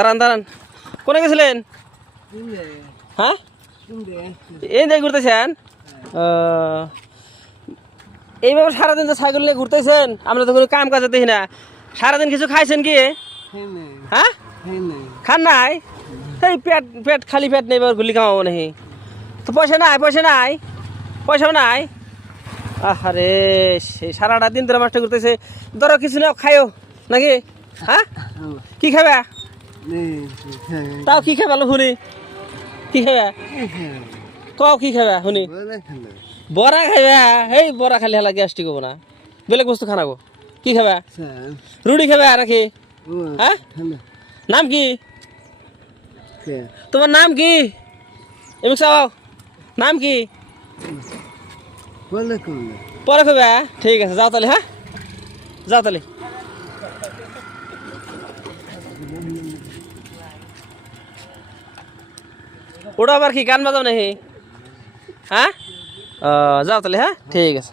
দাঁড়ান দাঁড়ান। কোনে গেছিলেন? হ্যাঁ? এই যে ঘুরতেছেন? এইভাবে সারাদিন তো সাইকেল নিয়ে ঘুরতেছেন আমরা তো কোনো কাম কাজ দেখি না। সারাদিন কিছু খাইছেন কি? হ্যাঁ খান নাই? এই পেট পেট খালি পেট নেই এবার গুলি খাওয়াবো নাকি? তো পয়সা নাই পয়সা নাই? পয়সাও নাই? আরে সেই সারাটা দিন ধরে মাছটা ঘুরতেছে। ধরো কিছু না খাইও। নাকি? হ্যাঁ? কি খাবে তাও কি খাবে আলো শুনি কি খাবে কও কি খাবে শুনি বড়া খাবে এই বড়া খালি হেলা গ্যাস্ট্রিক হবো না বেলেগ বস্তু খানাবো কি খাবে রুটি খাবে নাকি হ্যাঁ নাম কি তোমার নাম কি এমনি চাও নাম কি পরে খাবে ঠিক আছে যাও তাহলে হ্যাঁ যাও তাহলে ওটা আবার কি গান বাজাও নাকি হ্যাঁ ও, যাও তাহলে হ্যাঁ ঠিক আছে